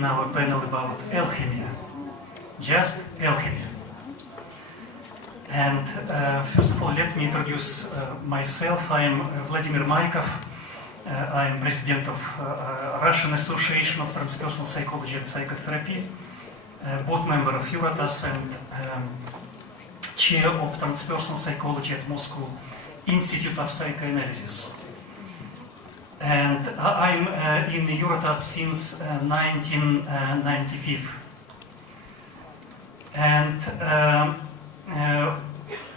now a panel about alchemy, just alchemy. And first of all, let me introduce myself. I am Vladimir Maikov. I am president of Russian Association of Transpersonal Psychology and Psychotherapy, board member of EUROTAS, and chair of Transpersonal Psychology at Moscow Institute of Psychoanalysis. And I'm in EUROTAS since 1995. And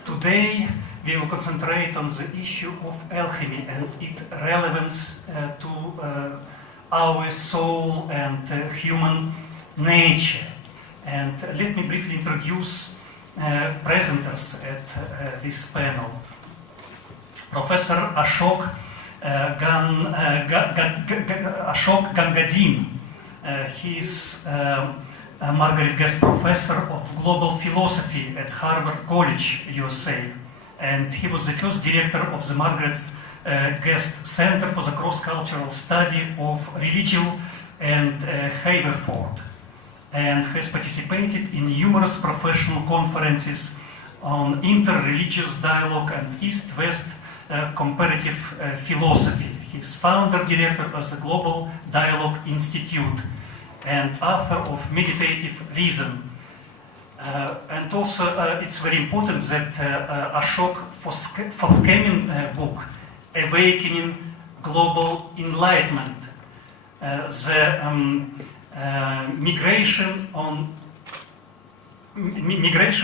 today we will concentrate on the issue of alchemy and its relevance to our soul and human nature. And let me briefly introduce presenters at this panel. Professor Ashok Gangadin. He is a Margaret Guest Professor of Global Philosophy at Harvard College, USA. And he was the first director of the Margaret Guest Center for the Cross-Cultural Study of Religion and Haverford, and has participated in numerous professional conferences on inter-religious dialogue and East-West comparative philosophy. He is founder director of the Global Dialogue Institute and author of Meditative Reason. And also it's very important that Ashok forthcoming book, Awakening Global Enlightenment, the migration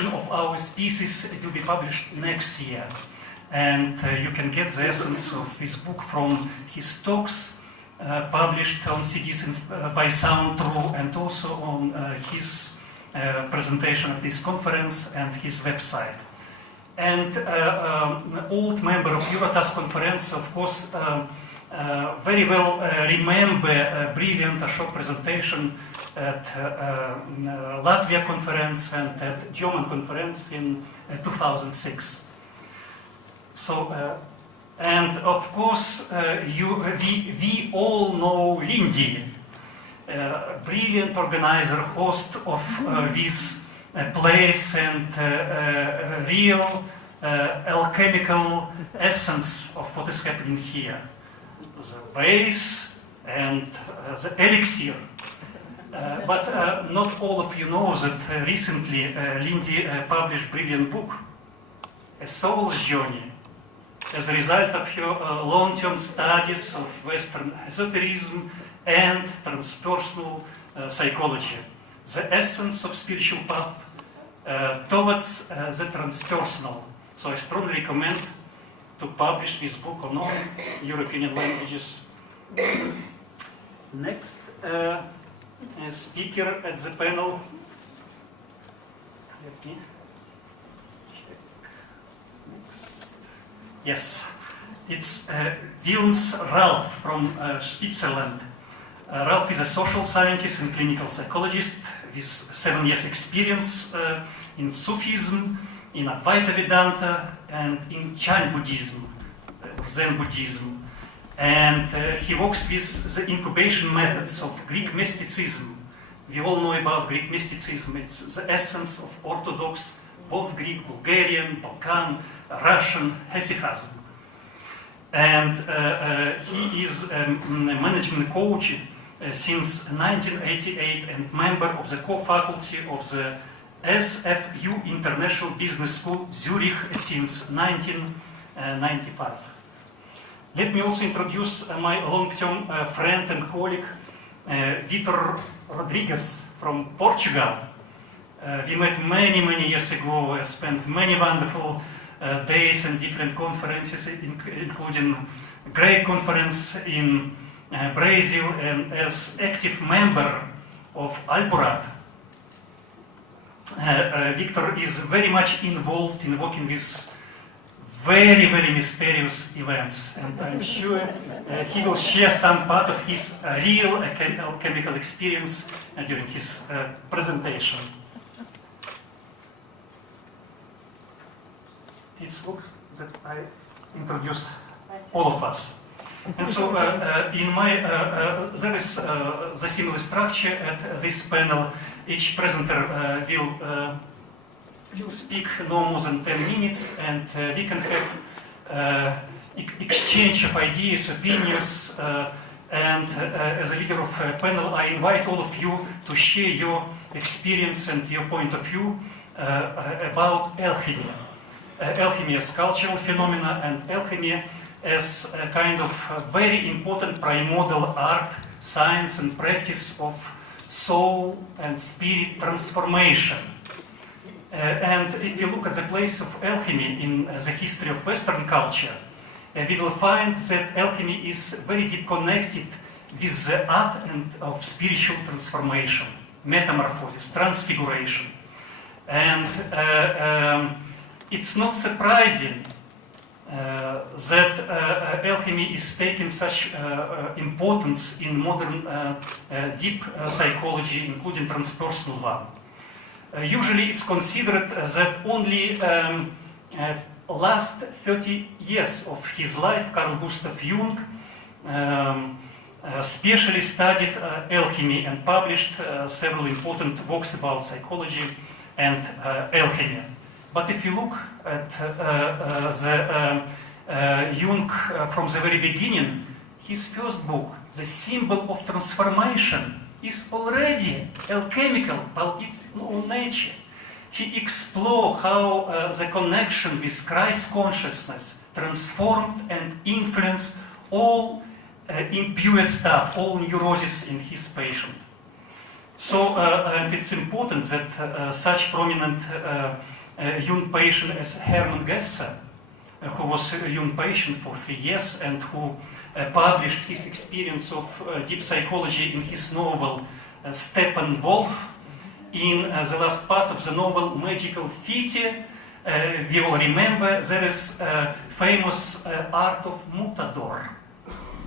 of our species, will be published next year. And you can get the essence of this book from his talks published on CDs by SoundTrue, and also on his presentation at this conference and his website. And an old member of EUROTAS Conference, of course, very well remember a brilliant Ashok presentation at Latvia Conference and at German Conference in 2006. So, and of course, we all know Lindy, brilliant organizer, host of this place and real alchemical essence of what is happening here. The vase and the elixir. But not all of you know that recently Lindy published a brilliant book, A Soul's Journey, as a result of her long-term studies of Western esotericism and transpersonal psychology, the essence of spiritual path towards the transpersonal. So I strongly recommend to publish this book on all European languages. Next speaker at the panel. Let me check. Next. Yes, it's Wilms Ralph from Switzerland. Ralph is a social scientist and clinical psychologist with 7 years experience in Sufism, in Advaita Vedanta, and in Chan Buddhism, Zen Buddhism. And he works with the incubation methods of Greek mysticism. We all know about Greek mysticism. It's the essence of Orthodox, both Greek, Bulgarian, Balkan, Russian hesychasm. And he is a management coach since 1988 and member of the co-faculty of the SFU International Business School, Zurich, since 1995. Let me also introduce my long-term friend and colleague, Vitor Rodriguez from Portugal. We met many years ago. I spent many wonderful days and different conferences, including a great conference in Brazil, and as active member of Alborat. Victor is very much involved in working with very mysterious events, and I'm sure he will share some part of his real alchemical experience during his presentation. It's good that I introduce all of us. And so in my, there is the similar structure at this panel. Each presenter will speak no more than 10 minutes, and we can have exchange of ideas, opinions, and as a leader of a panel, I invite all of you to share your experience and your point of view about alchemy. Alchemy as cultural phenomena, and alchemy as a kind of very important primordial art, science and practice of soul and spirit transformation. And if you look at the place of alchemy in the history of Western culture, we will find that alchemy is very deep connected with the art and of spiritual transformation, metamorphosis, transfiguration. And it's not surprising that alchemy is taking such importance in modern deep psychology, including transpersonal one. Usually it's considered that only last 30 years of his life, Carl Gustav Jung specially studied alchemy and published several important works about psychology and alchemy. But if you look at Jung from the very beginning, his first book, The Symbol of Transformation, is already alchemical by its own nature. He explored how the connection with Christ consciousness transformed and influenced all impure stuff, all neuroses in his patient. So, and it's important that such prominent Jung patient as Hermann Gesse, who was a Jung patient for 3 years and who published his experience of deep psychology in his novel Steppenwolf. In the last part of the novel Magical Theatre, we all remember there is a famous art of mutador.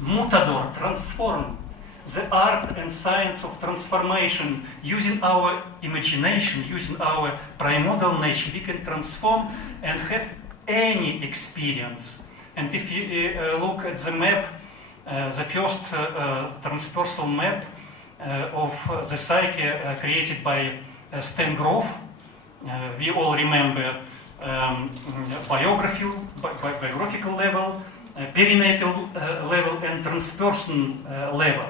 Mutador, transform. The art and science of transformation. Using our imagination, using our primordial nature, we can transform and have any experience. And if you look at the map, the first transpersonal map of the psyche created by Stan Grove, we all remember biographical level, perinatal level, and transpersonal level.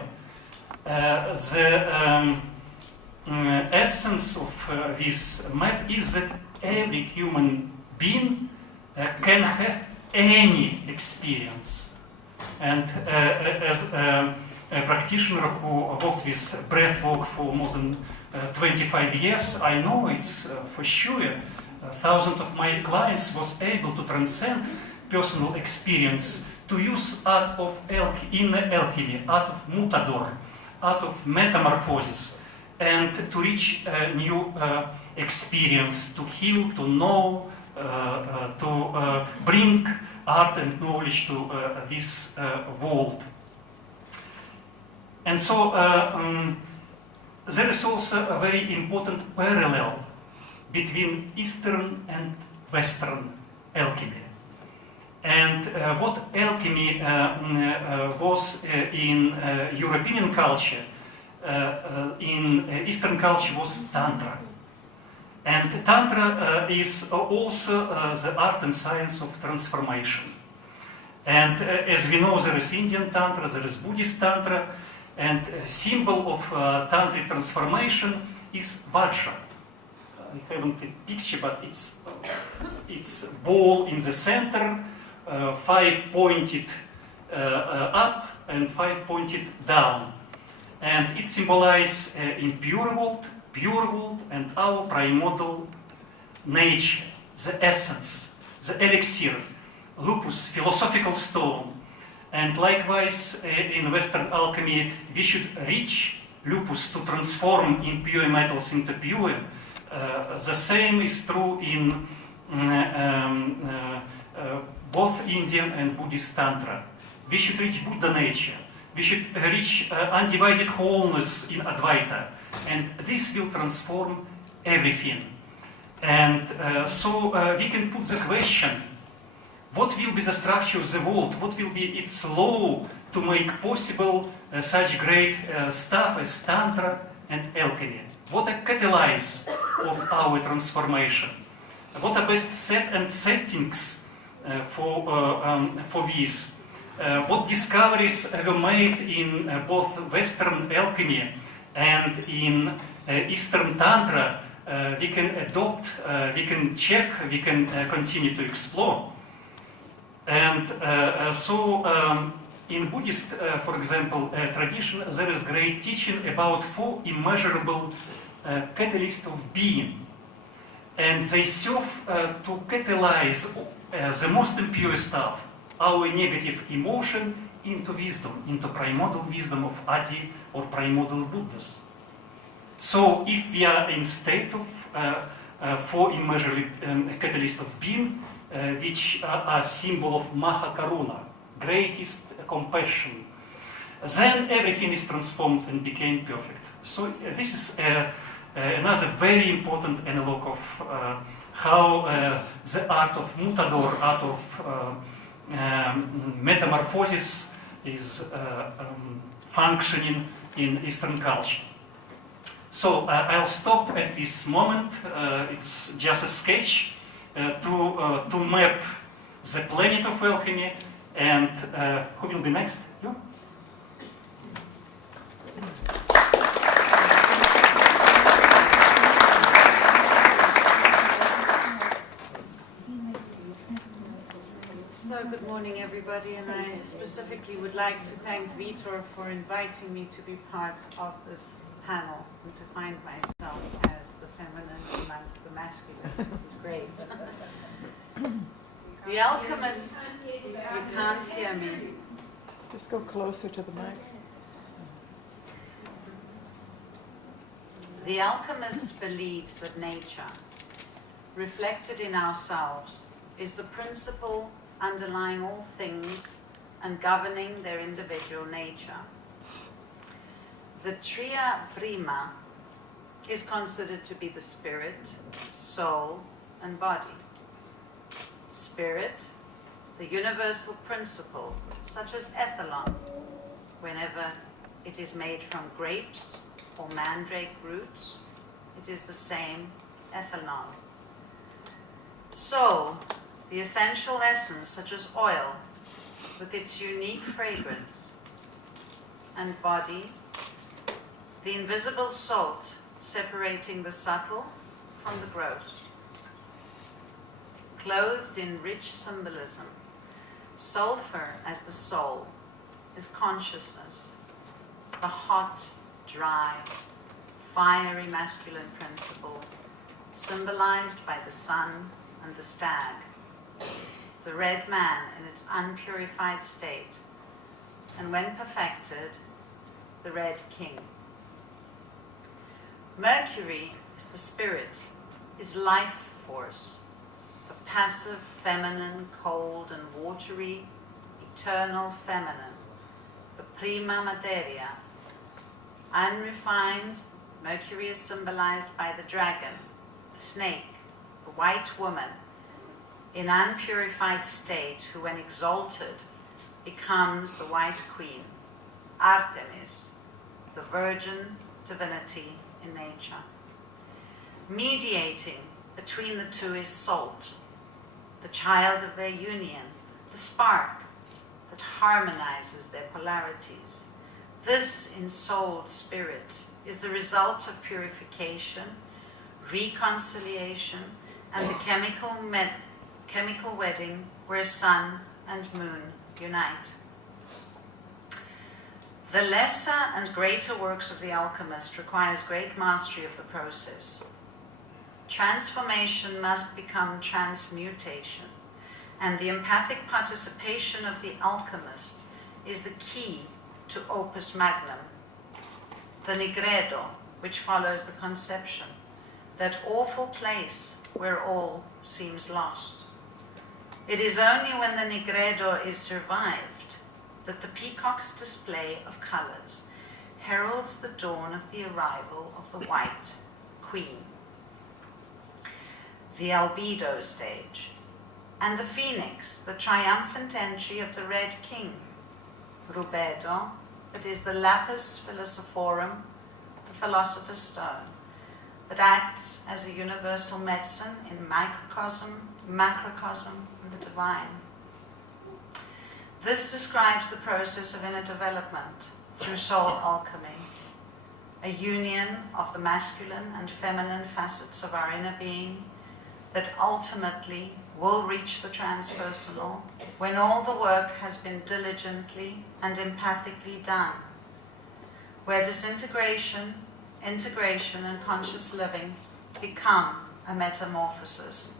The essence of this map is that every human being can have any experience. And as a practitioner who worked with breathwork for more than 25 years, I know it's for sure thousands of my clients was able to transcend personal experience to use art of inner alchemy, art of mutador, art of metamorphosis, and to reach a new experience, to heal, to know, to bring art and knowledge to this world. And so there is also a very important parallel between Eastern and Western alchemy. And what alchemy was in European culture, in Eastern culture was Tantra. And Tantra is also the art and science of transformation. And as we know, there is Indian Tantra, there is Buddhist Tantra, and a symbol of Tantric transformation is Vajra. I haven't a picture, but it's ball in the center, 5 pointed up and 5 pointed down. And it symbolizes impure world, and our primordial nature, the essence, the elixir, lupus, philosophical stone. And likewise, in Western alchemy, we should reach lupus to transform impure metals into pure. The same is true in both Indian and Buddhist Tantra. We should reach Buddha nature. We should reach undivided wholeness in Advaita. And this will transform everything. And so we can put the question, What will be the structure of the world? What will be its law to make possible such great stuff as Tantra and alchemy? What a catalyst of our transformation? What are best set and settings for this? What discoveries were made in both Western alchemy and in Eastern Tantra we can adopt, we can check, we can continue to explore. And in Buddhist, for example, tradition, there is great teaching about 4 immeasurable catalysts of being. And they serve to catalyze the most impure stuff, our negative emotion, into wisdom, into primordial wisdom of Adi or primordial Buddhas. So if we are in state of 4 immeasurable catalysts of being, which are symbol of Mahakaruna, greatest compassion, then everything is transformed and became perfect. So this is another very important analog of how the art of mutador, art of metamorphosis is functioning in Eastern culture. So I'll stop at this moment. It's just a sketch to map the planet of alchemy. And who will be next? You? So good morning everybody, and I specifically would like to thank Vitor for inviting me to be part of this panel and to find myself as the feminine amongst the masculine. This is great. The alchemist, you can't hear me. Just go closer to the mic. The alchemist believes that nature, reflected in ourselves, is the principle underlying all things and governing their individual nature. The tria prima is considered to be the spirit, soul, and body. Spirit, the universal principle, such as ethanol, whenever it is made from grapes or mandrake roots, it is the same ethanol. Soul, the essential essence, such as oil, with its unique fragrance. And body, the invisible salt, separating the subtle from the gross. Clothed in rich symbolism, sulfur as the soul is consciousness, the hot, dry, fiery masculine principle, symbolized by the sun and the stag, the red man in its unpurified state, and when perfected, the red king. Mercury is the spirit, is life force, a passive, feminine, cold and watery, eternal feminine, the prima materia. Unrefined, Mercury is symbolized by the dragon, the snake, the white woman, in unpurified state, who when exalted becomes the white queen, Artemis, the virgin divinity in nature. Mediating between the two is salt, the child of their union, the spark that harmonizes their polarities. This ensouled spirit is the result of purification, reconciliation, and the chemical wedding where sun and moon unite. The lesser and greater works of the alchemist requires great mastery of the process. Transformation must become transmutation, and the empathic participation of the alchemist is the key to opus magnum, the nigredo, which follows the conception, that awful place where all seems lost. It is only when the nigredo is survived that the peacock's display of colors heralds the dawn of the arrival of the white queen. The albedo stage. and the phoenix, the triumphant entry of the Red King. Rubedo, that is the lapis philosophorum, the philosopher's stone, that acts as a universal medicine in microcosm, macrocosm, and the divine. This describes the process of inner development through soul alchemy, a union of the masculine and feminine facets of our inner being that ultimately will reach the transpersonal when all the work has been diligently and empathically done, where disintegration, integration, and conscious living become a metamorphosis,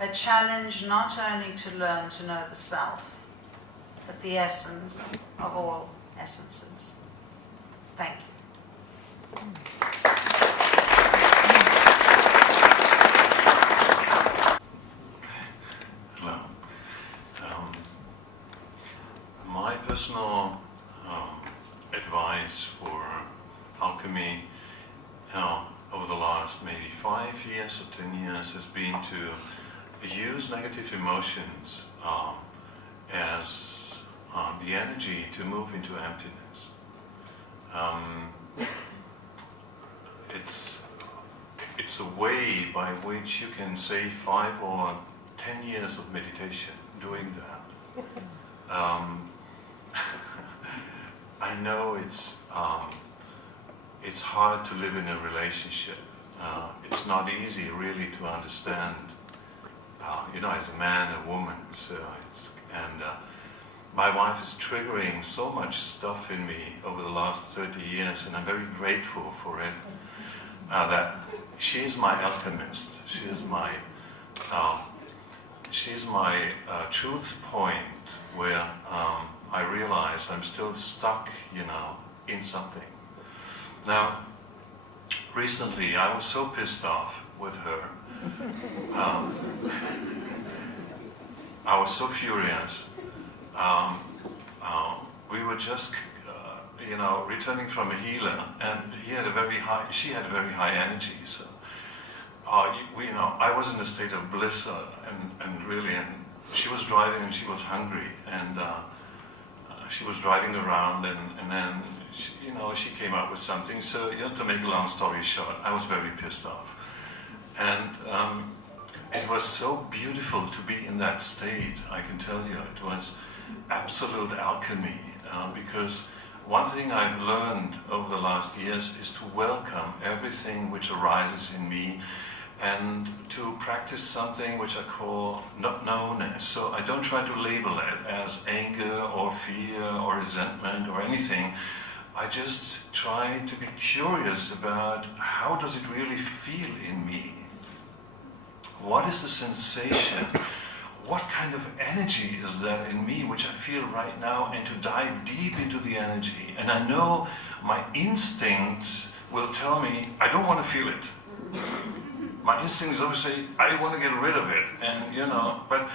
a challenge not only to learn to know the self, but the essence of all essences. Thank you. Hello. My personal advice for alchemy over the last maybe 5 years or 10 years has been to use negative emotions as the energy to move into emptiness. It's a way by which you can save 5 or 10 years of meditation doing that. I know it's hard to live in a relationship. It's not easy really to understand, as a man, a woman. So my wife is triggering so much stuff in me over the last 30 years, and I'm very grateful for it. That she is my alchemist. She is my truth point where I realize I'm still stuck, in something. Now, recently I was so pissed off with her. I was so furious. We were just, returning from a healer, and she had a very high energy. So, I was in a state of bliss, and she was driving and she was hungry, and she was driving around, and then she came up with something. So, to make a long story short, I was very pissed off, and it was so beautiful to be in that state. I can tell you, it was absolute alchemy, because one thing I've learned over the last years is to welcome everything which arises in me, and to practice something which I call not knownness. So I don't try to label it as anger or fear or resentment or anything. I just try to be curious about how does it really feel in me? What is the sensation? What kind of energy is there in me which I feel right now, and to dive deep into the energy. And I know my instinct will tell me, I don't want to feel it. My instinct is always say, I want to get rid of it. And, but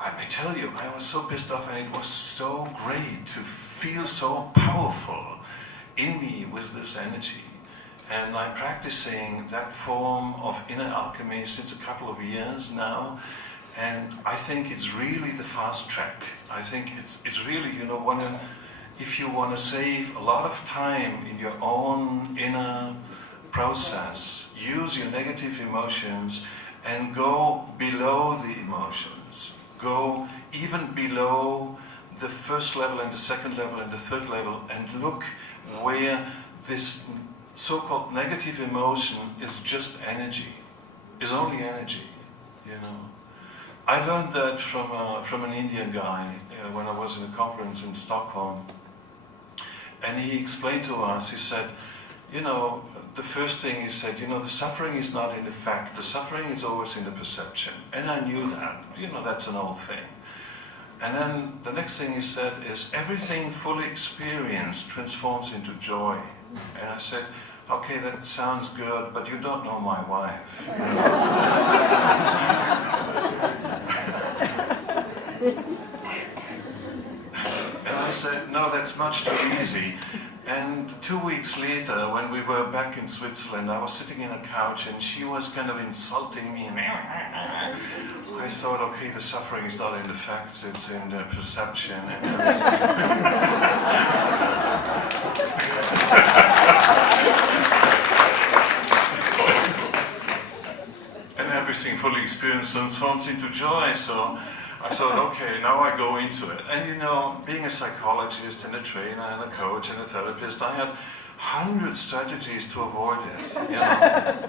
I tell you, I was so pissed off, and it was so great to feel so powerful in me with this energy. And I'm practicing that form of inner alchemy since a couple of years now. And I think it's really the fast track. I think it's really, if you want to save a lot of time in your own inner process, use your negative emotions and go below the emotions. Go even below the first level and the second level and the third level, and look where this so-called negative emotion is just energy, is only energy, I learned that from an Indian guy when I was in a conference in Stockholm, and he explained to us, he said, the first thing he said, the suffering is not in the fact, the suffering is always in the perception. And I knew that, that's an old thing. And then the next thing he said is, everything fully experienced transforms into joy. And I said, okay, that sounds good, but you don't know my wife. And I said, no, that's much too easy. And 2 weeks later, when we were back in Switzerland, I was sitting in a couch and she was kind of insulting me. And I thought, okay, the suffering is not in the facts, it's in the perception. And everything fully experienced transforms into joy. So I thought, okay, now I go into it. And you know, being a psychologist and a trainer and a coach and a therapist, I had 100 strategies to avoid it. You know,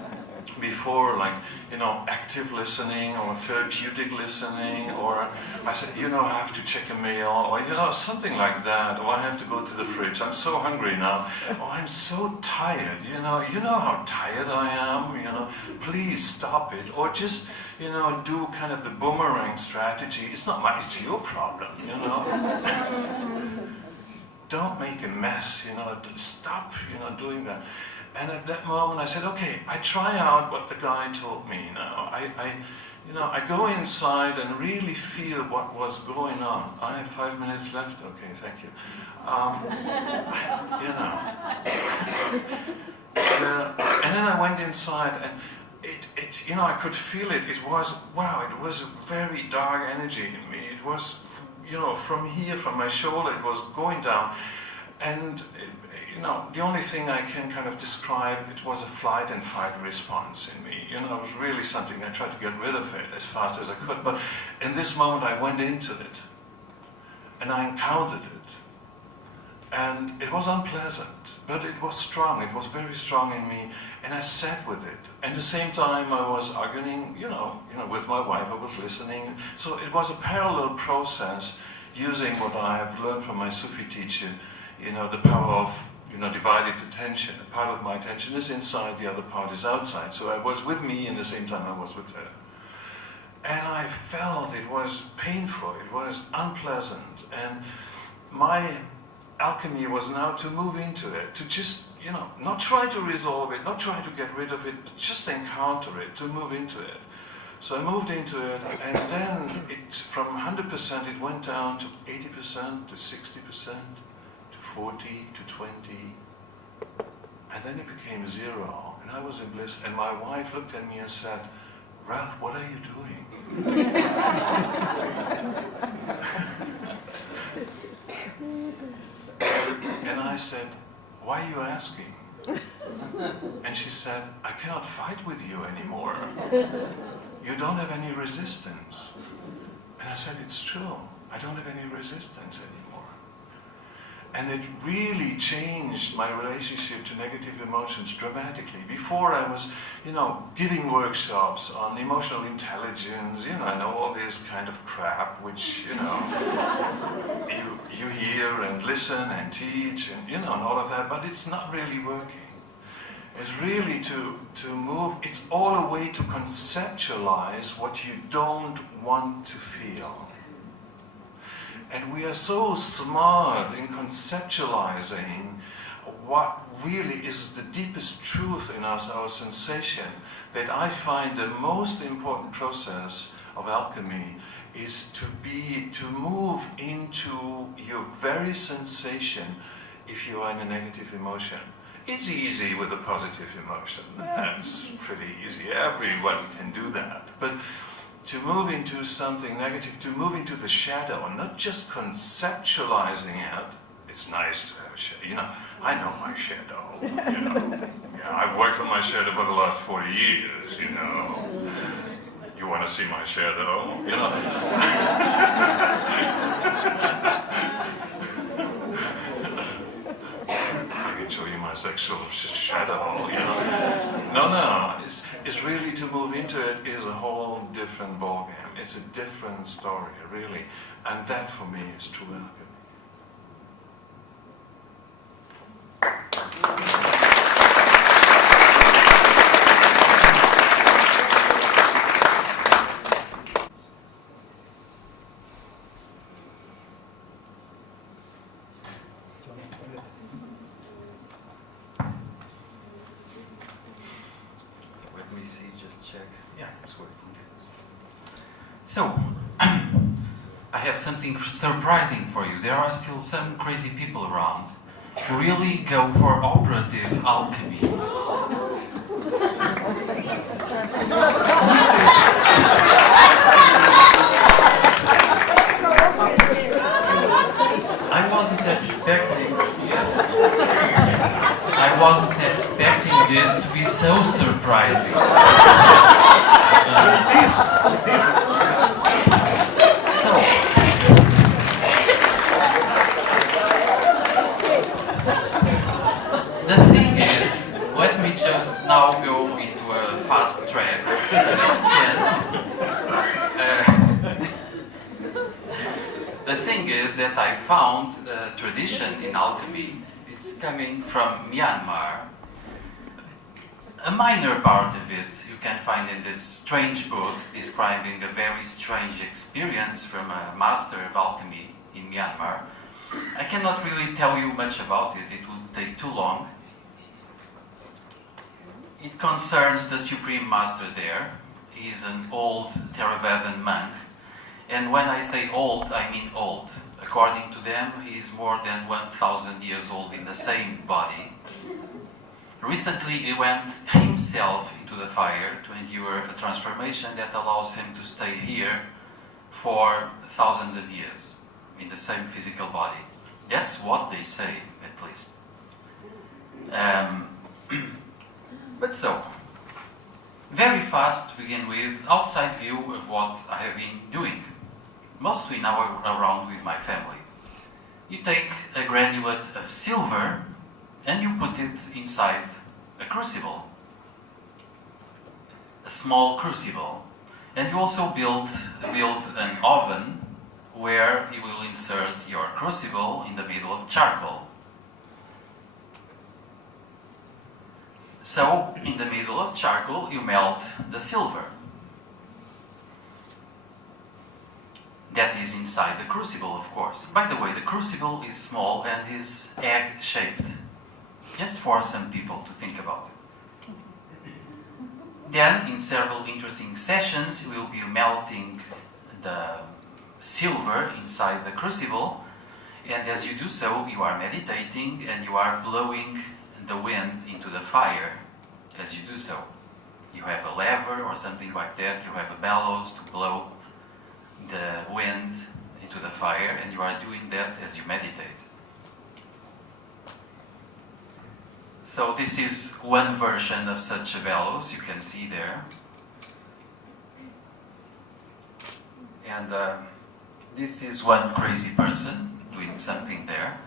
before, like, you know, active listening or therapeutic listening, or I said, you know, I have to check a mail, or, you know, something like that, or I have to go to the fridge. I'm so hungry now. Oh, I'm so tired. You know how tired I am. You know, please stop it, or just, you know, do kind of the boomerang strategy. It's not my, it's your problem, you know. Don't make a mess, you know, stop, you know, doing that. And at that moment I said, okay, I try out what the guy told me now. I go inside and really feel what was going on. I have 5 minutes left, okay, thank you. You know. So, and then I went inside and it, you know, I could feel it. It was, wow, it was a very dark energy in me. It was, you know, from here, from my shoulder, it was going down. And, you know, the only thing I can kind of describe, it was a flight and fight response in me. You know, it was really something, I tried to get rid of it as fast as I could. But in this moment, I went into it. And I encountered it. And it was unpleasant, but it was strong. It was very strong in me. And I sat with it. And at the same time, I was arguing, you know, with my wife, I was listening. So it was a parallel process using what I have learned from my Sufi teacher, you know, the power of, you know, divided attention. A part of my attention is inside, the other part is outside. So it was with me, and at the same time I was with her. And I felt it was painful, it was unpleasant. And my alchemy was now to move into it, to just, you know, not try to resolve it, not try to get rid of it, but just encounter it, to move into it. So I moved into it, and then it, from 100% it went down to 80%, to 60%. 40 to 20, and then it became 0, and I was in bliss, and my wife looked at me and said, Ralph, what are you doing? And I said, why are you asking? And she said, I cannot fight with you anymore. You don't have any resistance. And I said, it's true, I don't have any resistance anymore. And it really changed my relationship to negative emotions dramatically. Before I was, you know, giving workshops on emotional intelligence, you know, and all this kind of crap, which, you know, you hear and listen and teach and, you know, and all of that, but it's not really working. It's really to move, it's all a way to conceptualize what you don't want to feel. And we are so smart in conceptualizing what really is the deepest truth in us, our sensation, that I find the most important process of alchemy is to move into your very sensation if you are in a negative emotion. It's easy with a positive emotion. That's pretty easy. Everybody can do that. But to move into something negative, to move into the shadow, and not just conceptualizing it. It's nice to have a shadow. You know, I know my shadow. You know, yeah, I've worked on my shadow for the last 40 years. You know, you want to see my shadow? You know. I can show you my sexual shadow. You know. No. It's really to move into it is a whole different ballgame. It's a different story, really. And that for me is true alchemy. Let me see, just check. Yeah, it's working. So, I have something surprising for you. There are still some crazy people around, really go for operative alchemy. I wasn't expecting, yes, I wasn't expecting this to be so surprising. So, the thing is, let me just now go into a fast track to some extent. The thing is that I found a tradition in alchemy. It's coming from Myanmar. A minor part of it you can find in this strange book describing a very strange experience from a master of alchemy in Myanmar. I cannot really tell you much about it, it would take too long. It concerns the supreme master there. He is an old Theravadan monk. And when I say old, I mean old. According to them, he is more than 1,000 years old in the same body. Recently, he went himself into the fire to endure a transformation that allows him to stay here for thousands of years in the same physical body. That's what they say, at least. But so, very fast to begin with, outside view of what I have been doing. Mostly now around with my family. You take a granulate of silver and you put it inside a crucible, a small crucible, and you also build an oven where you will insert your crucible in the middle of charcoal. So, in the middle of charcoal, you melt the silver. That is inside the crucible, of course. By the way, the crucible is small and is egg-shaped. Just for some people to think about it. Then, in several interesting sessions, we will be melting the silver inside the crucible. And as you do so, you are meditating and you are blowing the wind into the fire as you do so. You have a lever or something like that. You have a bellows to blow the wind into the fire, and you are doing that as you meditate. So this is one version of such a bellows you can see there. And this is one crazy person doing something there.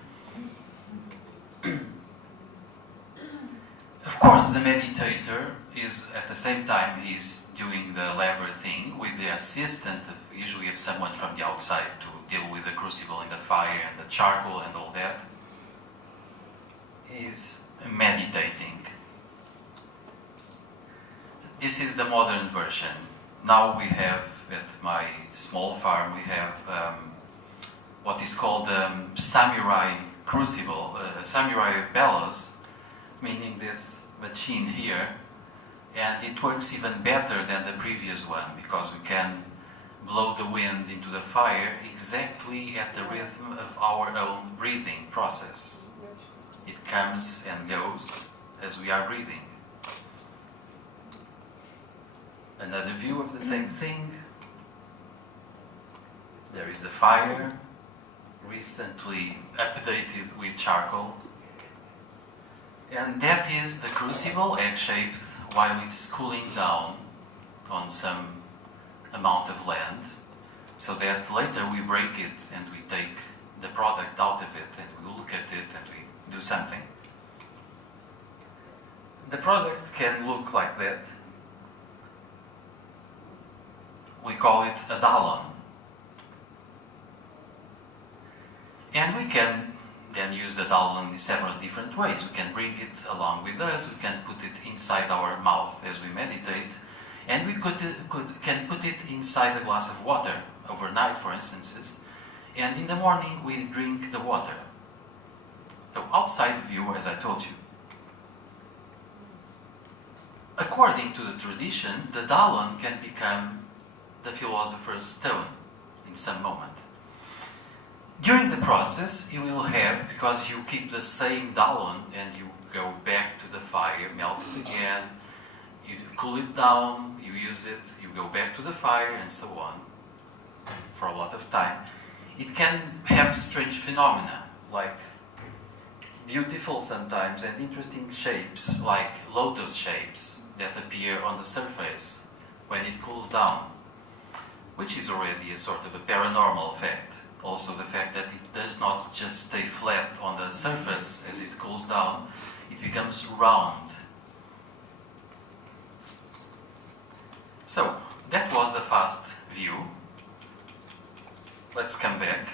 Of course, the meditator is at the same time he's doing the lever thing with the assistant usually of someone from the outside to deal with the crucible and the fire and the charcoal and all that. He's meditating. This is the modern version. Now we have at my small farm we have what is called samurai crucible, samurai bellows, meaning this machine here, and it works even better than the previous one because we can blow the wind into the fire exactly at the rhythm of our own breathing process. It comes and goes as we are breathing. Another view of the same thing. There is the fire, recently updated with charcoal. And that is the crucible, egg-shaped, while it's cooling down on some amount of land, so that later we break it and we take the product out of it and we look at it and we do something. The product can look like that. We call it a dallon. And we can then use the dallon in several different ways. We can bring it along with us, we can put it inside our mouth as we meditate, and we can put it inside a glass of water overnight, for instance, and in the morning we drink the water. So outside view, as I told you. According to the tradition, the dallon can become the philosopher's stone in some moment. During the process, you will have, because you keep the same Dallon and you go back to the fire, melt it again, you cool it down, you use it, you go back to the fire, and so on, for a lot of time. It can have strange phenomena, like beautiful sometimes and interesting shapes, like lotus shapes that appear on the surface when it cools down, which is already a sort of a paranormal effect. Also the fact that it does not just stay flat on the surface as it cools down, it becomes round. So, that was the fast view. Let's come back.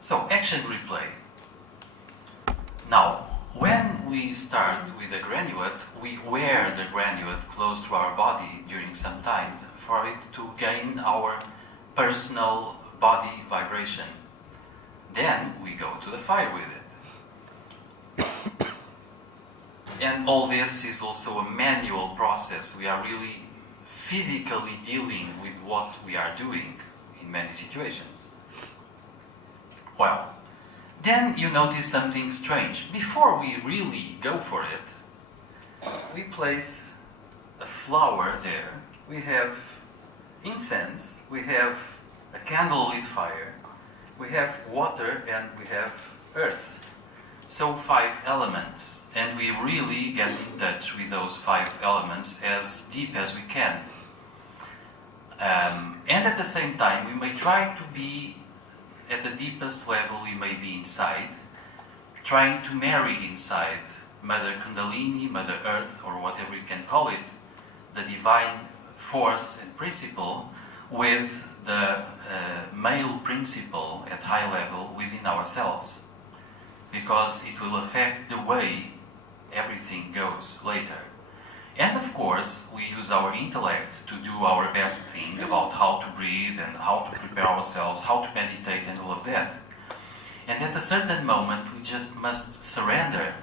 So, action replay. Now, when we start with the granulate, we wear the granulate close to our body during some time for it to gain our personal body vibration. Then we go to the fire with it. And all this is also a manual process. We are really physically dealing with what we are doing in many situations. Well, then you notice something strange. Before we really go for it, we place a flower there. We have incense, we have a candle-lit fire, we have water, and we have earth. So 5 elements, and we really get in touch with those 5 elements as deep as we can. And at the same time, we may try to be at the deepest level we may be inside, trying to marry inside Mother Kundalini, Mother Earth, or whatever you can call it, the divine force and principle, with the male principle at high level within ourselves, because it will affect the way everything goes later. And of course, we use our intellect to do our best thing about how to breathe and how to prepare ourselves, how to meditate and all of that. And at a certain moment, we just must surrender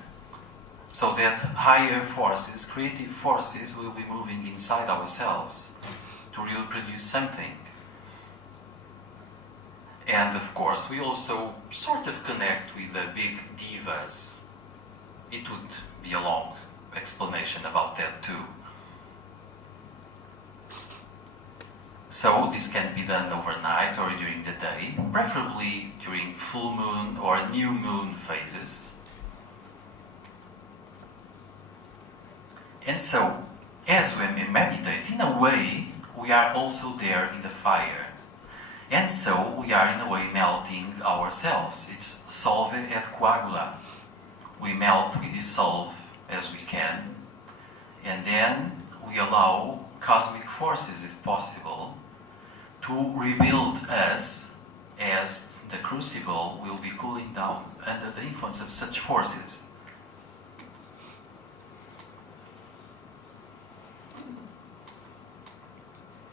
so that higher forces, creative forces, will be moving inside ourselves to really produce something. And of course, we also sort of connect with the big divas. It would be a long explanation about that too. So this can be done overnight or during the day, preferably during full moon or new moon phases. And so, as we meditate, in a way, we are also there in the fire. And so, we are in a way melting ourselves. It's solve et coagula. We melt, we dissolve as we can, and then we allow cosmic forces, if possible, to rebuild us as the crucible will be cooling down under the influence of such forces.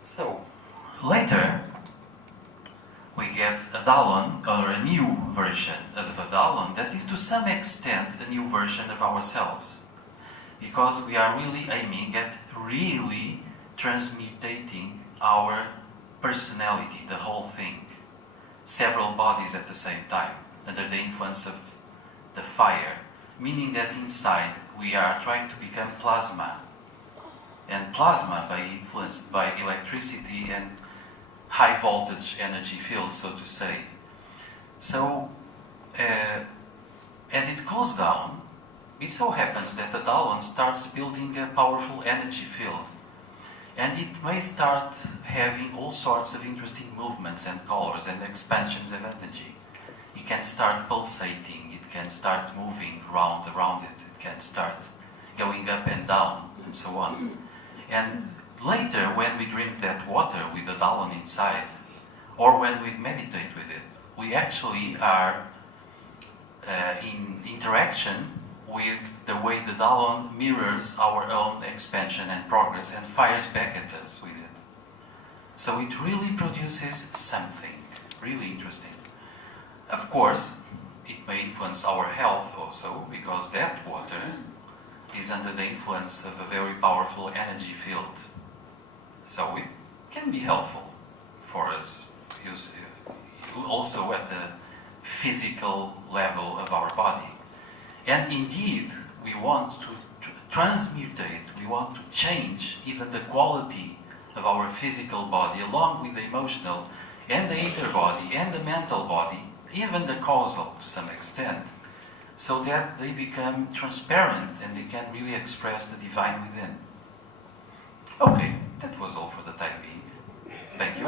So, later, we get a Dallon, or a new version of a Dallon that is to some extent a new version of ourselves. Because we are really aiming at really transmutating our personality, the whole thing. Several bodies at the same time, under the influence of the fire. Meaning that inside we are trying to become plasma. And plasma, influenced by electricity and high voltage energy fields, so to say. So, as it cools down, it so happens that the Dallon starts building a powerful energy field. And it may start having all sorts of interesting movements and colors and expansions of energy. It can start pulsating, it can start moving around it, it can start going up and down, and so on. And later, when we drink that water with the Dallon inside, or when we meditate with it, we actually are in interaction with the way the Dallon mirrors our own expansion and progress and fires back at us with it. So it really produces something really interesting. Of course, it may influence our health also, because that water is under the influence of a very powerful energy field. So can be helpful for us, also at the physical level of our body. And indeed, we want to transmutate, we want to change even the quality of our physical body, along with the emotional and the inner body and the mental body, even the causal to some extent, so that they become transparent and they can really express the divine within. Okay, that was all for the time being. Thank you.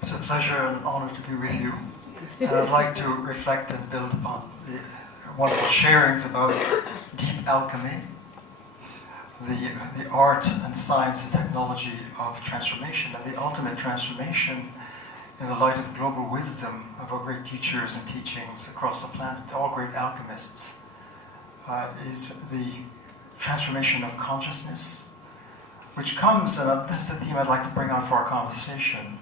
It's a pleasure and honor to be with you. And I'd like to reflect and build upon the wonderful sharings about deep alchemy, the art and science and technology of transformation, and the ultimate transformation in the light of global wisdom of our great teachers and teachings across the planet, all great alchemists, is the transformation of consciousness, which comes, and this is the theme I'd like to bring out for our conversation,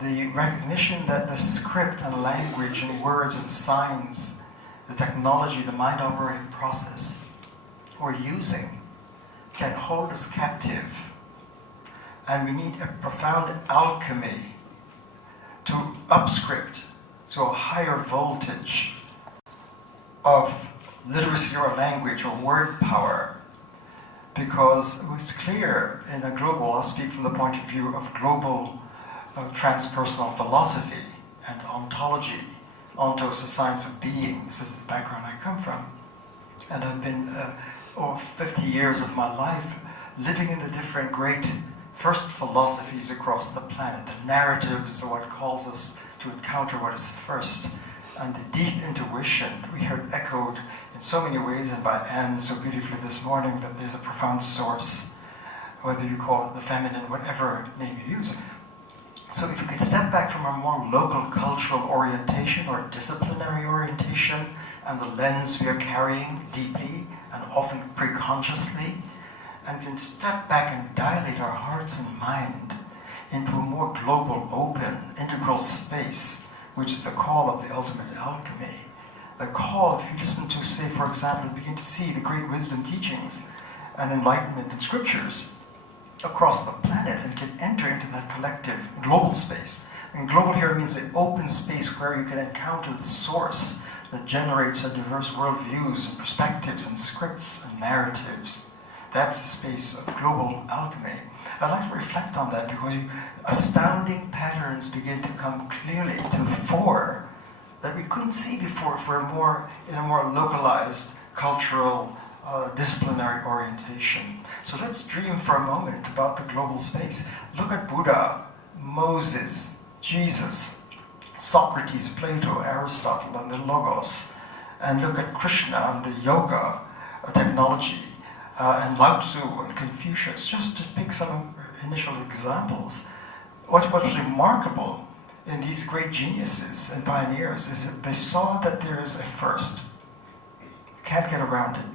the recognition that the script and language and words and signs, the technology, the mind operating process we're using can hold us captive. And we need a profound alchemy to upscript to a higher voltage of literacy or language or word power. Because it's clear in a global, I'll speak from the point of view of global transpersonal philosophy and ontology. Ontos, the science of being. This is the background I come from. And I've been, over 50 years of my life, living in the different great first philosophies across the planet. The narratives are what calls us to encounter what is first. And the deep intuition we heard echoed in so many ways, and by Anne so beautifully this morning, that there's a profound source, whether you call it the feminine, whatever name you use. So if you could step back from a more local cultural orientation or disciplinary orientation and the lens we are carrying deeply and often preconsciously, and can step back and dilate our hearts and mind into a more global, open, integral space, which is the call of the ultimate alchemy. The call, if you listen to, say, for example, begin to see the great wisdom teachings and enlightenment in scriptures across the planet, and can enter into that collective global space. And global here means the open space where you can encounter the source that generates a diverse worldviews and perspectives and scripts and narratives. That's the space of global alchemy. I'd like to reflect on that because astounding patterns begin to come clearly to the fore that we couldn't see before if we're more in a more localized cultural disciplinary orientation. So let's dream for a moment about the global space. Look at Buddha, Moses, Jesus, Socrates, Plato, Aristotle, and the Logos. And look at Krishna and the yoga technology, and Lao Tzu and Confucius, just to pick some initial examples. What was remarkable in these great geniuses and pioneers is that they saw that there is a first. Can't get around it.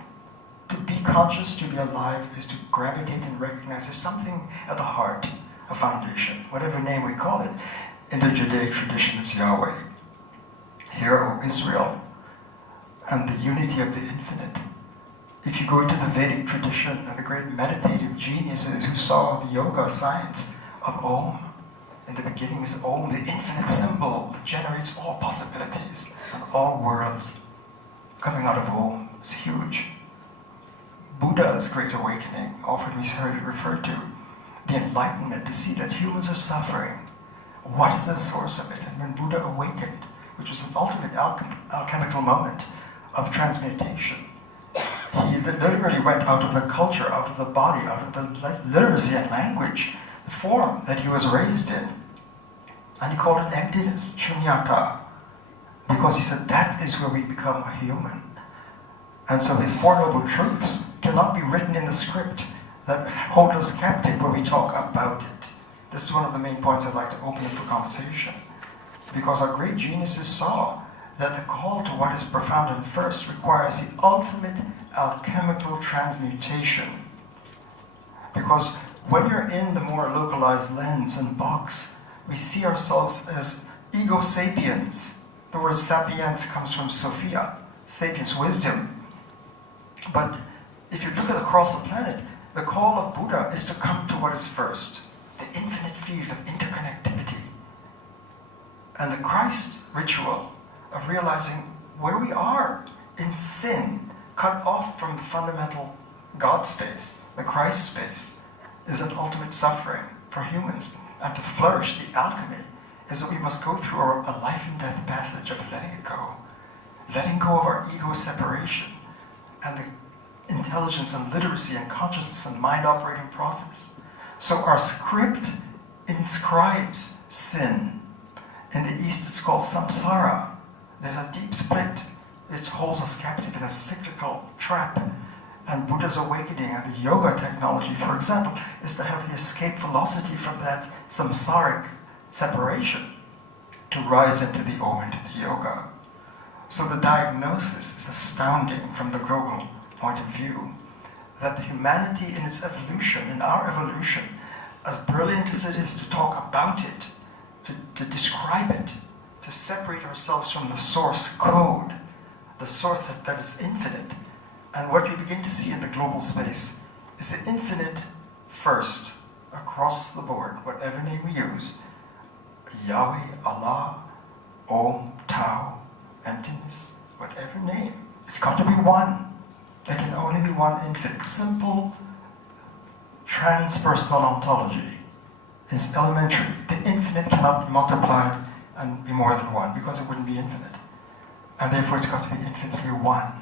To be conscious, to be alive, is to gravitate and recognize there's something at the heart, a foundation, whatever name we call it. In the Judaic tradition, it's Yahweh. Hear, O Israel, and the unity of the infinite. If you go into the Vedic tradition and the great meditative geniuses who saw the yoga science of Om, in the beginning is Om, the infinite symbol that generates all possibilities and all worlds. Coming out of Om is huge. Buddha's great awakening, often we heard it referred to, the enlightenment, to see that humans are suffering. What is the source of it? And when Buddha awakened, which was an ultimate alchemical moment of transmutation, he literally went out of the culture, out of the body, out of the literacy and language, the form that he was raised in. And he called it emptiness, shunyata, because he said that is where we become a human. And so his Four Noble Truths cannot be written in the script that hold us captive where we talk about it. This is one of the main points I'd like to open up for conversation. Because our great geniuses saw that the call to what is profound and first requires the ultimate alchemical transmutation. Because when you're in the more localized lens and box, we see ourselves as ego sapiens. The word sapiens comes from Sophia, sapiens' wisdom. But if you look at across the planet, the call of Buddha is to come to what is first, the infinite field of interconnectivity. And the Christ ritual of realizing where we are in sin, cut off from the fundamental God space, the Christ space, is an ultimate suffering for humans. And to flourish, the alchemy is that we must go through a life and death passage of letting it go. Letting go of our ego separation and the intelligence and literacy and consciousness and mind operating process. So our script inscribes sin. In the East it's called samsara. There's a deep split. It holds us captive in a cyclical trap. And Buddha's awakening and the yoga technology, for example, is to have the escape velocity from that samsaric separation to rise into the Om, into the yoga. So the diagnosis is astounding from the global point of view, that humanity in its evolution, in our evolution, as brilliant as it is to talk about it, to describe it, to separate ourselves from the source code, the source that is infinite. And what you begin to see in the global space is the infinite first, across the board, whatever name we use, Yahweh, Allah, Om, Tao, emptiness, whatever name. It's got to be one. There can only be one infinite. Simple transpersonal ontology is elementary. The infinite cannot be multiplied and be more than one, because it wouldn't be infinite. And therefore it's got to be infinitely one.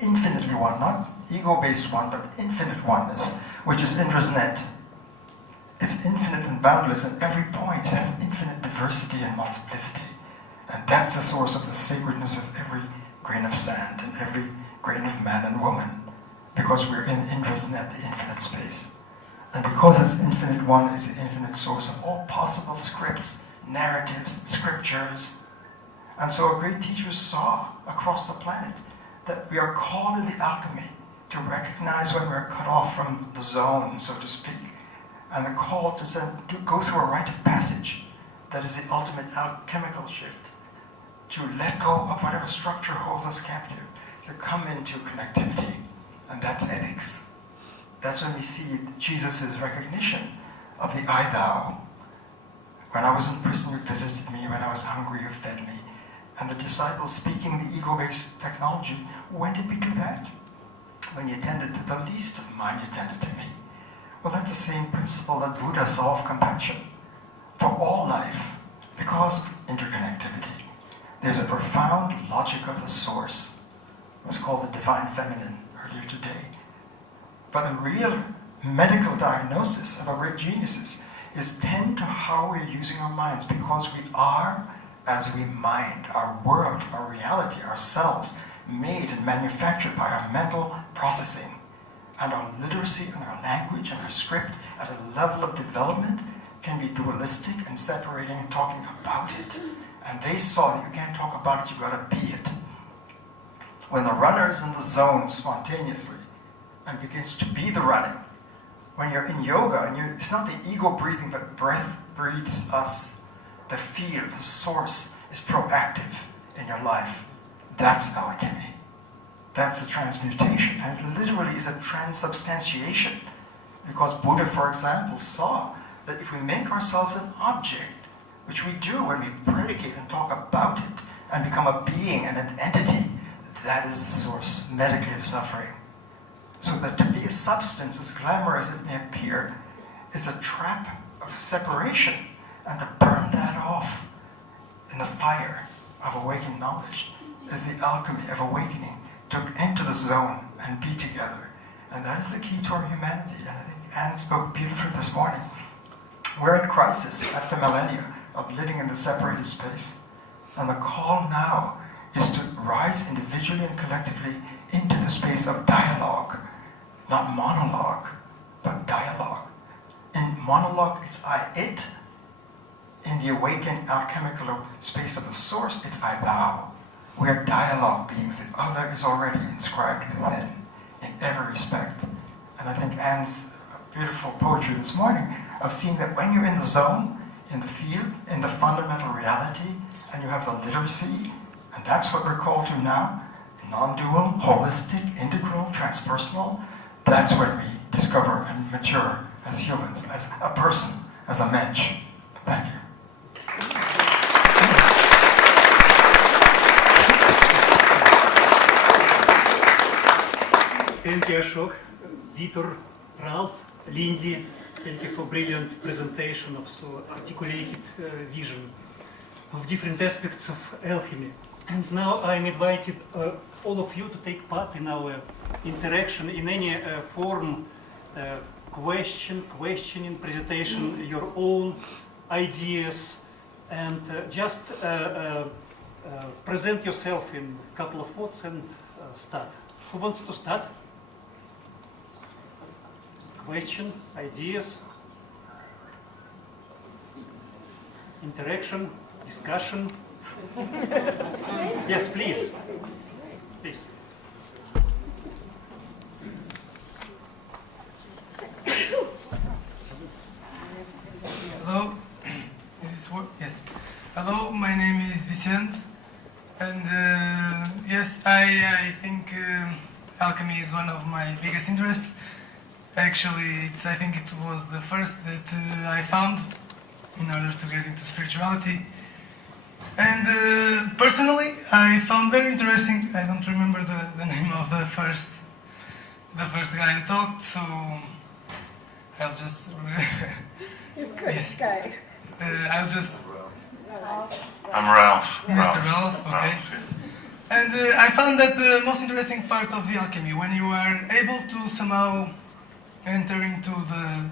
Infinitely one, not ego-based one, but infinite oneness, which is Indra's net. It's infinite and boundless, and every point has infinite diversity and multiplicity. And that's the source of the sacredness of every grain of sand and every grain of man and woman, because we're in Indra's net, the infinite space. And because it's infinite one, is the infinite source of all possible scripts, narratives, scriptures. And so our great teachers saw across the planet that we are called in the alchemy to recognize when we're cut off from the zone, so to speak, and the call to then go through a rite of passage that is the ultimate alchemical shift, to let go of whatever structure holds us captive, to come into connectivity, and that's ethics. That's when we see Jesus' recognition of the I thou. When I was in prison, you visited me. When I was hungry, you fed me. And the disciples speaking the ego-based technology, when did we do that? When you tended to the least of mine, you tended to me. Well, that's the same principle that Buddha saw of compassion for all life, because of interconnectivity. There's a profound logic of the source. It was called the divine feminine earlier today. But the real medical diagnosis of our great geniuses is tend to how we're using our minds, because we are, as we mind, our world, our reality, ourselves, made and manufactured by our mental processing. And our literacy and our language and our script at a level of development can be dualistic and separating and talking about it. And they saw that you can't talk about it, you've got to be it. When the runner is in the zone spontaneously and begins to be the running, when you're in yoga, and it's not the ego breathing, but breath breathes us. The field, the source is proactive in your life. That's alchemy. That's the transmutation. And it literally is a transubstantiation. Because Buddha, for example, saw that if we make ourselves an object, which we do when we predicate and talk about it, and become a being and an entity, that is the source medically of suffering. So that to be a substance, as glamorous as it may appear, is a trap of separation. And to burn that off in the fire of awakened knowledge is the alchemy of awakening, to enter the zone and be together. And that is the key to our humanity. And I think Anne spoke beautifully this morning. We're in crisis after millennia of living in the separated space. And the call now is to rise individually and collectively into the space of dialogue. Not monologue, but dialogue. In monologue, it's I, it. In the awakened alchemical space of the source, it's I, thou. We're dialogue beings. The other is already inscribed within, in every respect. And I think Anne's beautiful poetry this morning of seeing that when you're in the zone, in the field, in the fundamental reality, and you have the literacy, And that's what we're called to now, non-dual, holistic, integral, transpersonal. That's when we discover and mature as humans, as a person, as a mensch. Thank you. Thank you, Ashok, Vitor, Ralph, Lindy. Thank you for brilliant presentation of so articulated vision of different aspects of alchemy. And now I'm invited all of you to take part in our interaction in any form, questioning, presentation, your own ideas, and just present yourself in a couple of words and start. Who wants to start? Question, ideas, interaction, discussion. Yes, please. Please. Hello. Is this work? Yes. Hello, my name is Vicente, and yes, I think alchemy is one of my biggest interests. Actually, I think it was the first that I found in order to get into spirituality. And personally, I found very interesting. I don't remember the name of the first guy who talked, so I'll just. Yes. I'll just. I'm Ralph. Mr. Ralph, okay. Ralph, yeah. And I found that the most interesting part of the alchemy, when you are able to somehow enter into the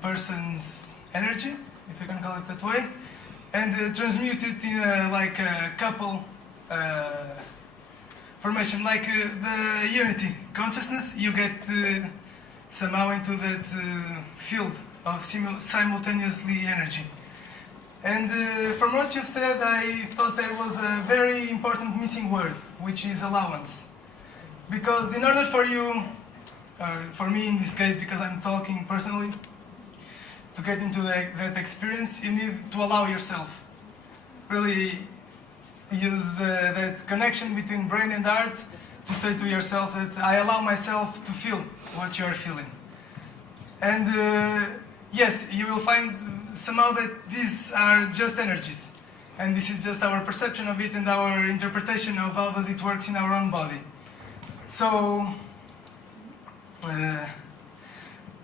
person's energy, if you can call it that way, and transmute it in like a couple formation, like the unity consciousness, you get somehow into that field of simultaneously energy. And from what you've said, I thought there was a very important missing word, which is allowance. Because in order for you, or for me in this case, because I'm talking personally, to get into that experience, you need to allow yourself. Really use that connection between brain and heart to say to yourself that I allow myself to feel what you're feeling. And yes, you will find somehow that these are just energies. And this is just our perception of it and our interpretation of how does it work in our own body. So,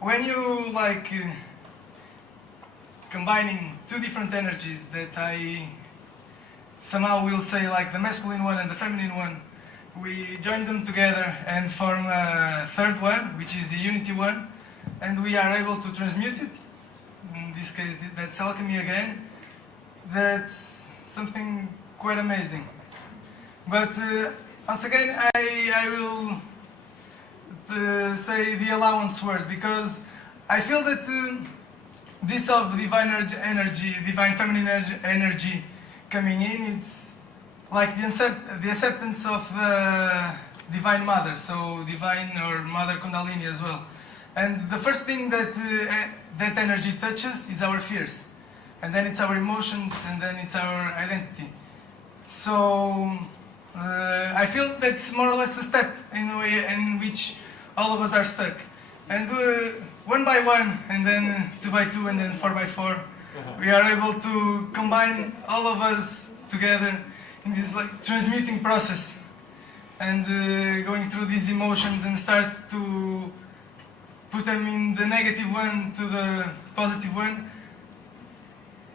when you like combining two different energies that I somehow will say like the masculine one and the feminine one, we join them together and form a third one, which is the unity one, and we are able to transmute it. In this case, that's alchemy again. That's something quite amazing. But once again, I will say the allowance word, because I feel that this of divine energy, divine feminine energy coming in, it's like the acceptance of the Divine Mother, so Divine or Mother Kundalini as well. And the first thing that that energy touches is our fears, and then it's our emotions, and then it's our identity. So I feel that's more or less the step in a way in which all of us are stuck. And one by one, and then 2 by 2, and then 4 by 4, we are able to combine all of us together in this like transmuting process, and going through these emotions and start to put them in the negative one to the positive one.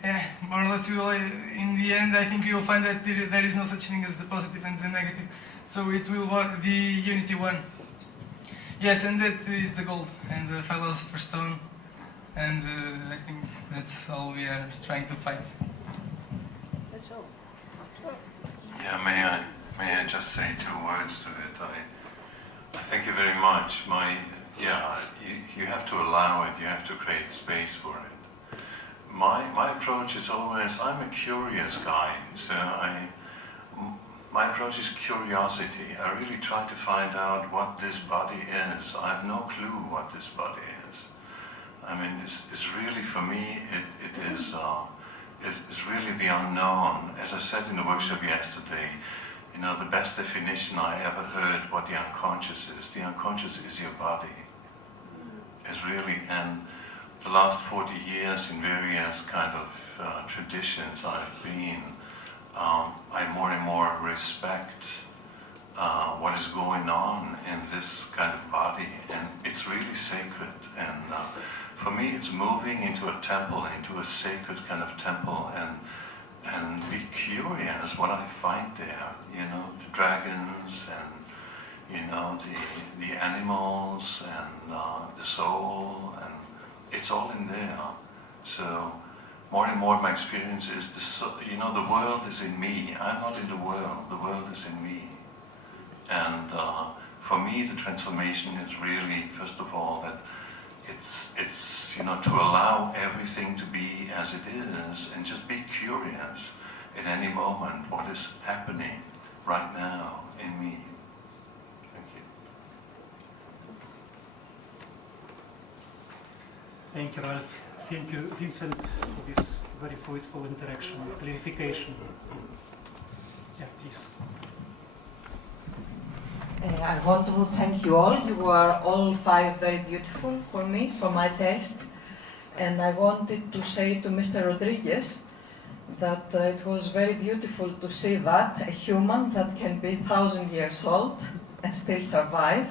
Yeah, more or less, we will, in the end, I think you will find that there is no such thing as the positive and the negative. So it will be the unity one. Yes, and that is the gold and the philosopher's stone. And I think that's all we are trying to find. That's all. Yeah, may I just say 2 words to it? I thank you very much. You have to allow it. You have to create space for it. My approach is always, I'm a curious guy, so my approach is curiosity. I really try to find out what this body is. I have no clue what this body is. I mean, it's really, for me, it's really the the unknown. As I said in the workshop yesterday, you know, the best definition I ever heard what the unconscious is your body. Is really, and the last 40 years in various kind of traditions I've been, I more and more respect what is going on in this kind of body, and it's really sacred. And for me, it's moving into a temple, into a sacred kind of temple, and be curious what I find there. You know, the dragons, and you know, the animals, and the soul, and it's all in there. So more and more my experience is you know, the world is in me. I'm not in the world is in me. And for me, the transformation is really, first of all, that it's you know, to allow everything to be as it is, and just be curious in any moment what is happening right now in me. Thank you. Thank you, Ralph. Thank you, Vincent, for this very fruitful interaction and clarification. Yeah, please. I want to thank you all. You are all five very beautiful for me, for my taste. And I wanted to say to Mr. Rodriguez that it was very beautiful to see that, a human that can be 1,000 years old and still survive.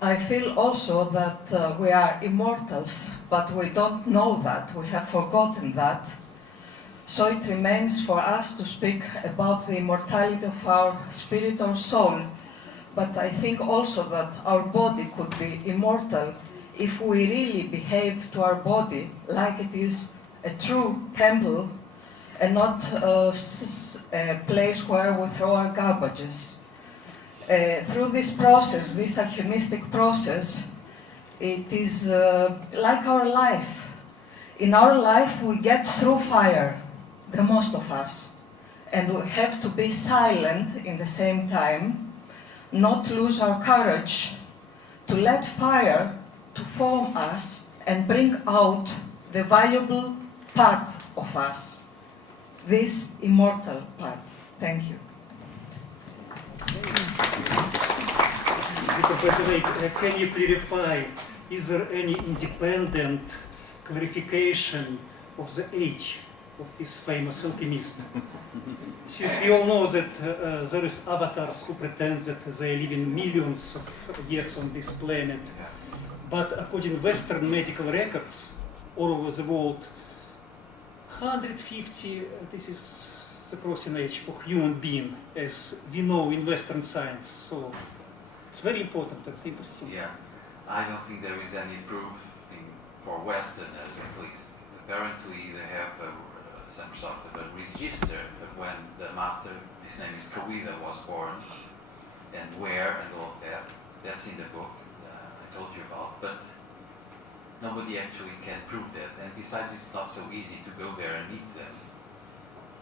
I feel also that we are immortals, but we don't know that, we have forgotten that. So it remains for us to speak about the immortality of our spirit or soul. But I think also that our body could be immortal if we really behave to our body like it is a true temple and not a place where we throw our garbages. Through this process, this alchemistic process, it is like our life. In our life, we get through fire, the most of us. And we have to be silent in the same time, not lose our courage, to let fire to form us and bring out the valuable part of us, this immortal part. Thank you. Professor, can you clarify, is there any independent clarification of the age of this famous alchemist? Since we all know that there is avatars who pretend that they live in millions of years on this planet, but according to Western medical records all over the world, 150, this is the crossing age for human being, as we know in Western science. So it's very important and interesting. Yeah, I don't think there is any proof for Westerners at least. Apparently they have some sort of a register of when the master, his name is CRETE, was born, and where, and all of that. That's in the book I told you about, but nobody actually can prove that. And besides, it's not so easy to go there and meet them.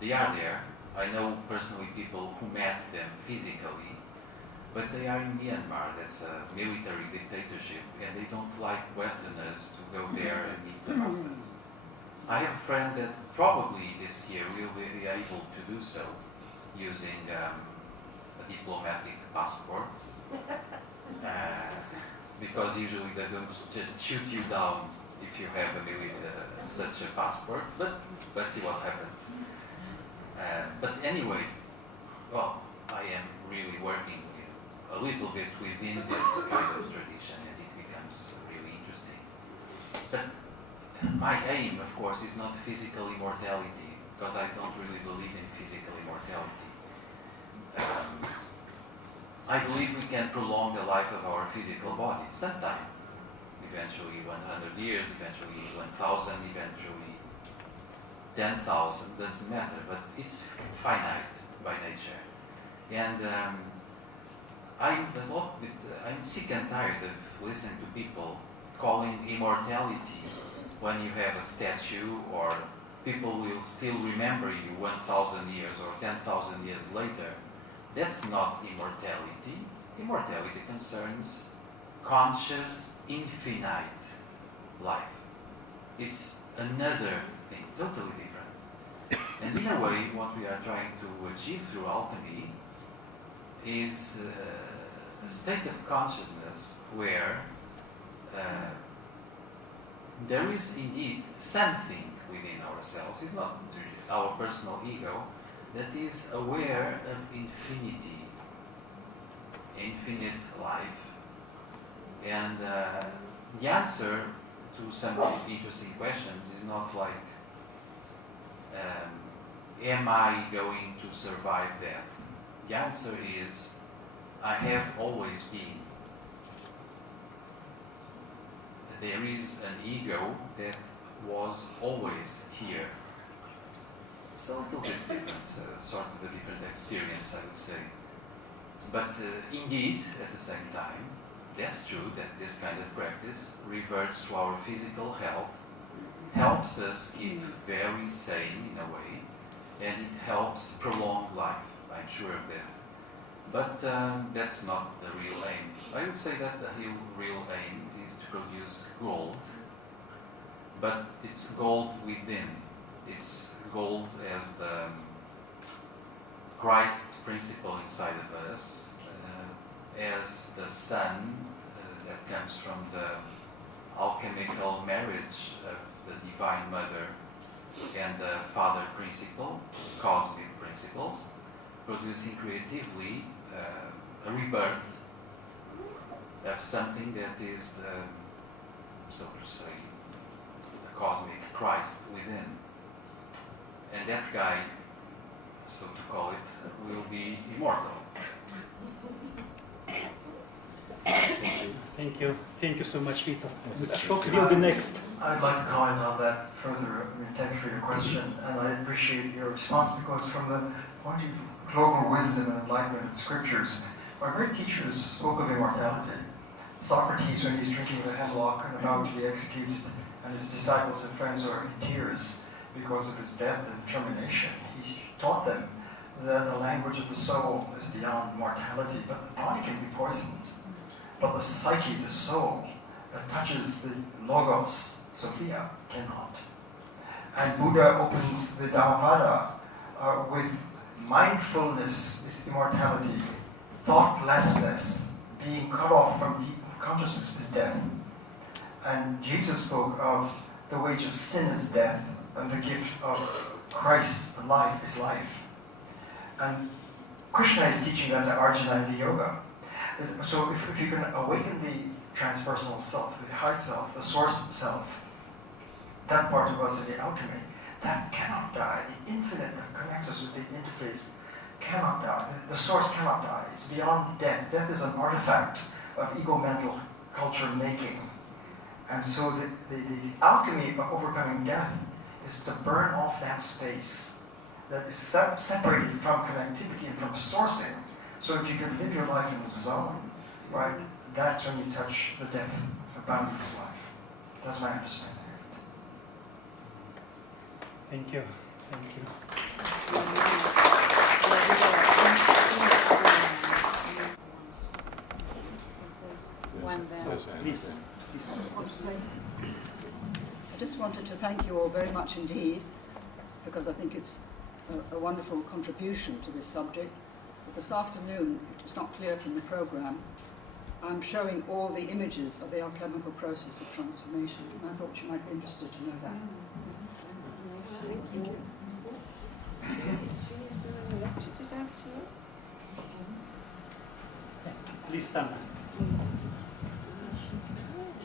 They are there. I know personally people who met them physically, but they are in Myanmar. That's a military dictatorship, and they don't like Westerners to go there and meet the masters. I have a friend that probably this year will be able to do so using a diplomatic passport, because usually they don't just shoot you down if you have such a passport, but let's see what happens. But anyway, well, I am really working a little bit within this kind of tradition, and it becomes really interesting. But my aim, of course, is not physical immortality, because I don't really believe in physical immortality. I believe we can prolong the life of our physical body sometime. Eventually 100 years, eventually 1,000, eventually 10,000, doesn't matter, but it's finite by nature. And I'm sick and tired of listening to people calling immortality when you have a statue, or people will still remember you 1,000 years or 10,000 years later. That's not immortality. Immortality concerns conscious, infinite life. It's another thing, totally different. And in a way, what we are trying to achieve through alchemy is a state of consciousness where there is indeed something within ourselves, it's not our personal ego, that is aware of infinity, infinite life. And the answer to some interesting questions is not like, am I going to survive death? The answer is, I have always been. There is an ego that was always here. It's a little bit different, sort of a different experience, I would say. But indeed, at the same time, that's true that this kind of practice reverts to our physical health, helps us keep very sane in a way, and it helps prolong life, I'm sure of that. But that's not the real aim. I would say that the real aim is to produce gold, but it's gold within. It's gold as the Christ principle inside of us, as the sun that comes from the alchemical marriage of the Divine Mother and the Father principle, cosmic principles, producing creatively a rebirth of something that is the, so to say, the cosmic Christ within. And that guy, so to call it, will be immortal. Thank you. Thank you so much, Vito. Ashok will be next. I'd like to comment on that further. Thank you for your question, and I appreciate your response, because from the point of global wisdom and enlightenment in scriptures, our great teachers spoke of immortality. Socrates, when he's drinking the hemlock and about to be executed, and his disciples and friends are in tears because of his death and termination, he taught them that the language of the soul is beyond mortality, but the body can be poisoned. But the psyche, the soul, that touches the logos, Sophia, cannot. And Buddha opens the Dhammapada with mindfulness is immortality, thoughtlessness, being cut off from deep consciousness is death. And Jesus spoke of the wage of sin is death, and the gift of Christ, the life, is life. And Krishna is teaching that to Arjuna in the yoga. So if you can awaken the transpersonal self, the high self, the source self, that part of us in the alchemy, that cannot die. The infinite that connects us with the interface cannot die. The source cannot die. It's beyond death. Death is an artifact of ego-mental culture making. And so the alchemy of overcoming death is to burn off that space that is separated from connectivity and from sourcing. So if you can live your life in the zone, right, that's when you touch the depth of boundless life. That's my understanding of it. Thank you. Thank you. Please. I just wanted to thank you all very much indeed, because I think it's a wonderful contribution to this subject. But this afternoon, if it's not clear from the program, I'm showing all the images of the alchemical process of transformation, and I thought you might be interested to know that. Thank you. Please stand.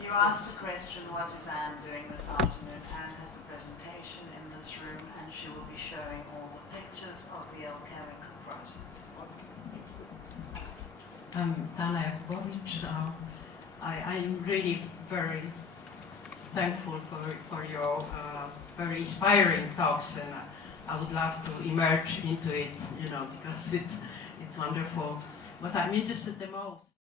You asked a question, what is Anne doing this afternoon? Anne has a presentation in this room, and she will be showing all the pictures of the alchemical process. I'm Dana Jakubovic. I'm really very thankful for your very inspiring talks, and I would love to emerge into it, because it's wonderful. But I'm interested the most